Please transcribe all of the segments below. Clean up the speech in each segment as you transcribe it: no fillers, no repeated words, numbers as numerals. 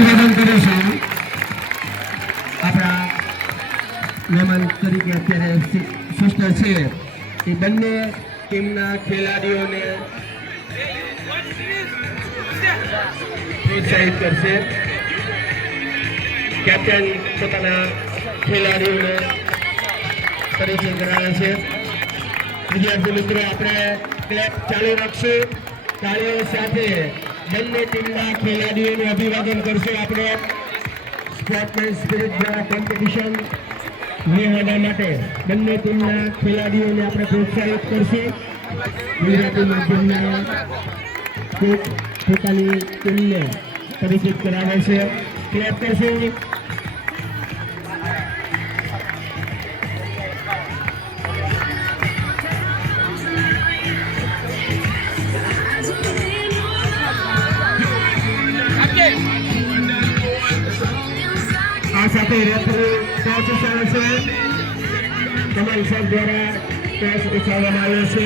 અભિવાદન કરું છું આપણા મહેમાન તરીકે અત્યારે સિસ્ટર છે એ બંને ટીમના ખેલાડીઓને પ્રોત્સાહિત કરશે. કેપ્ટન પોતાના ખેલાડીઓને પરિચય કરાવે છે. વિદ્યાર્થી મિત્રો આપણે ક્લેપ ચાલુ રાખશું. તાળીઓ સાથે બંને ટીમના ખેલાડીઓનું અભિવાદન કરશું. આપણે સ્પોર્ટમેન સ્પિરિટ દ્વારા કોમ્પિટિશન નિહાળવા માટે બંને ટીમના ખેલાડીઓને આપણે પ્રોત્સાહિત કરશું. ગુજરાતી માધ્યમના કોચ પોતાની ટીમને પરિચિત કરાવે છે. ક્લેપ કરશું. આ સાથે રેફરી ટોસ ઉછાળે છે. કમલ સર દ્વારા ટોસ ઉછાળવામાં આવ્યો છે.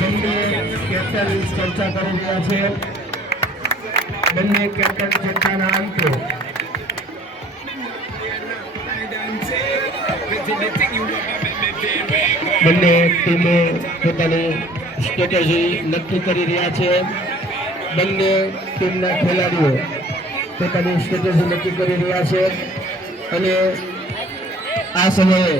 બંને કેપ્ટન ચર્ચા કરી રહ્યા છે. બંને કેપ્ટન ચર્ચાના અંતો બંને ટીમો પોતાની સ્ટ્રેટેજી નક્કી કરી રહ્યા છે. બંને ટીમના ખેલાડીઓ પોતાની સ્ટ્રેટેજી નક્કી કરી રહ્યા છે અને આ સમયે